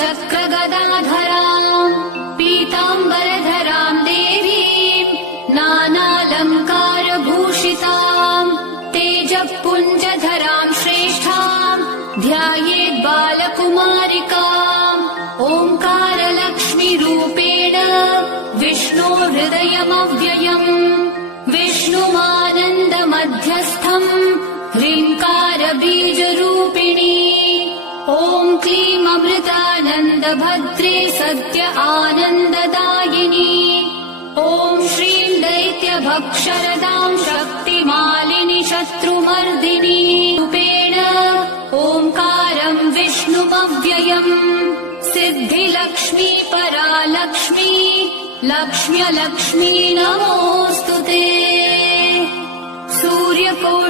शङ्खचक्रगदाधराम् पीताम्बरधराम् देवीम् नानालङ्कारभूषिताम् तेजःपुञ्जधराम् श्रेष्ठाम् ध्यायेत् बालकुमारिकाम् ओङ्कारलक्ष्मीरूपेण विष्णोर्हृदयमव्ययम् विष्णुमानन्दमध्यस्थम् ह्रीङ्कारबीजरूपिणी ॐ क्लीं अमृतानन्दभद्रे सत्य आनन्ददायिनी ॐ श्रीं दैत्यभक्षरदां शक्तिमालिनि शत्रुमर्दिनी रूपेण ओङ्कारम् विष्णुमव्ययम् सिद्धिलक्ष्मी परालक्ष्मी लक्ष्म्यलक्ष्मी नमोऽस्तु ते। सूर्यकोटि